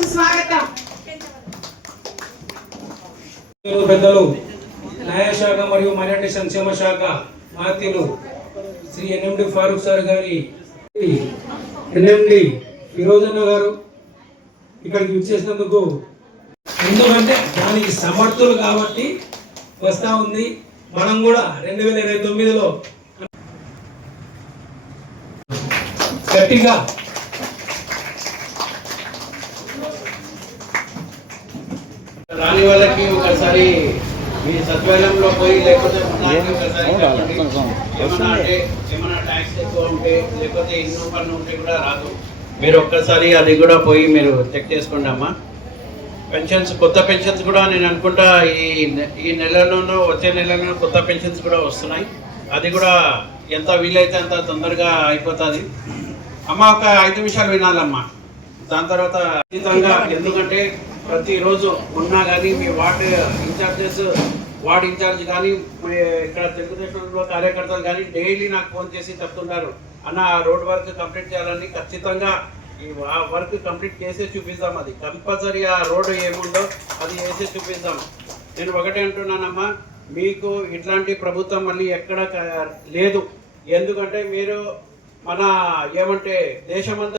సుస్వాగతం. పెద్దలు న్యాయశాఖ మరియు మైనారిటీ సంక్షేమ శాఖ మాత్యులు శ్రీ ఎన్ఎండి ఫారూక్ సార్ గారి ఎన్ఎండి ఫిరోజన్న గారు ఇక్కడికి విచ్చేసినందుకు, ఎందుకంటే దానికి సమర్థులు కాబట్టి వస్తూ ఉంది. మనం కూడా 2029లో గట్టిగా రాని వాళ్ళకి ఒకసారి మీ సచివాలయంలో పోయి లేకపోతే ఏమైనా ట్యాక్స్ ఎక్కువ ఉంటే లేకపోతే ఇన్నో పన్ను ఉంటే కూడా రాదు. మీరు ఒక్కసారి అది కూడా పోయి మీరు చెక్ చేసుకోండి అమ్మా. పెన్షన్స్, కొత్త పెన్షన్స్ కూడా నేను అనుకుంటా ఈ నెలలోనూ వచ్చే నెలలోనూ కొత్త పెన్షన్స్ కూడా వస్తున్నాయి. అది కూడా ఎంత వీలైతే అంత తొందరగా అయిపోతుంది అమ్మ. ఒక 5 నిమిషాలు వినాలమ్మా, దాని తర్వాత ఖచ్చితంగా. ఎందుకంటే ప్రతిరోజు ఉన్నా కానీ మీ వార్డు ఇన్ఛార్జెస్, వార్డు ఇన్ఛార్జ్ కానీ ఇక్కడ తెలుగుదేశంలో కార్యకర్తలు కానీ డైలీ నాకు ఫోన్ చేసి చెప్తున్నారు, అన్న రోడ్ వర్క్ కంప్లీట్ చేయాలని. ఖచ్చితంగా ఈ వర్క్ కంప్లీట్ చేసే చూపిస్తాం. అది కంపల్సరీ ఆ రోడ్డు ఏముందో అది వేసే చూపిస్తాం. నేను ఒకటే అంటున్నానమ్మా, మీకు ఇట్లాంటి ప్రభుత్వం మళ్ళీ ఎక్కడ లేదు. ఎందుకంటే మీరు మన ఏమంటే దేశమంతా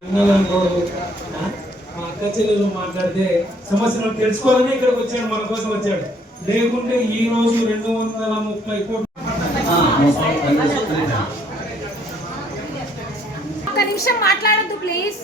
మా అక్క చెల్లెలు మాట్లాడితే సమస్యలు తెలుసుకోవాలని ఇక్కడికి వచ్చాడు, మన కోసం వచ్చాడు. లేకుంటే ఈ రోజు 230 కోట్లు. ఒక నిమిషం మాట్లాడొద్దు ప్లీజ్.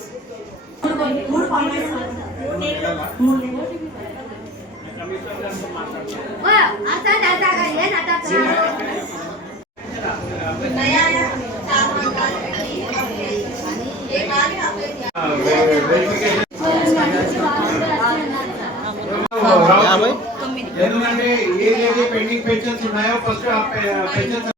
ఎందుకంటే ఏదైతే పెండింగ్ పెన్షన్స్ ఉన్నాయో ఫస్ట్ పెన్షన్స్